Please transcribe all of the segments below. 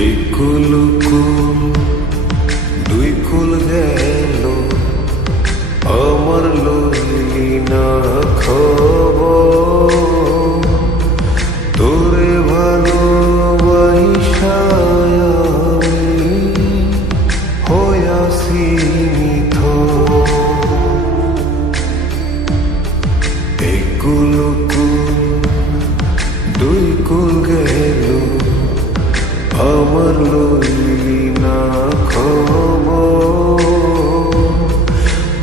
একুল কুল দুই কুল গেল আমার লইলি না খবর তোরে ভালোবাসা আমি হইয়াছি নিথর। একুল কুল দুই কুল গেল আমার লইলি না খবর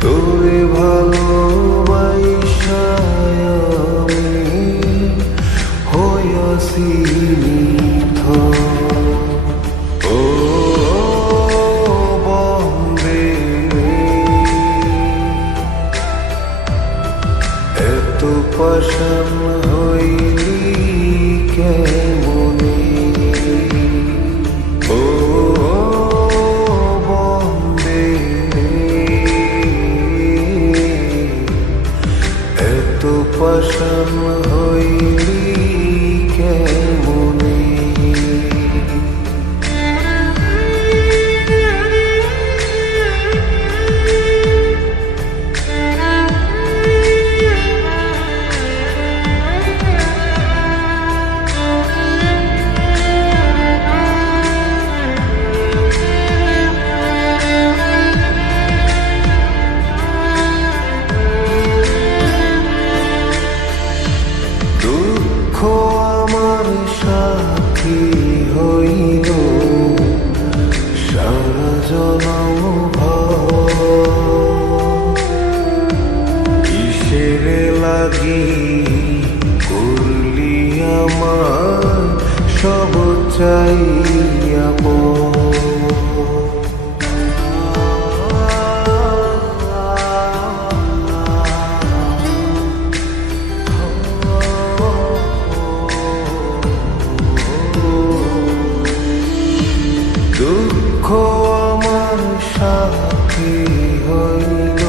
তোরে ভালোবাসা আমি হইয়াছি নিথর। ও বন্দে এত পাষাণ হইলি কেমনে, ও বন্দে এত পাষাণ হইলি কেমনে। দুঃখ আমার সাথী হইল সারা জনম ভর, কিসের লাগি করলি আমার সব চাইয়া দুঃখ আমার সাথী হইল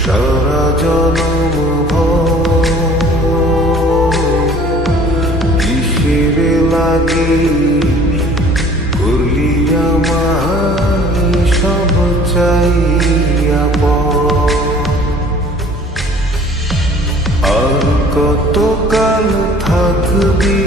সারা জনম ভর, কিসের লাগি করলি আমায় সব চাইয়া পর। আর কতকাল থাকবি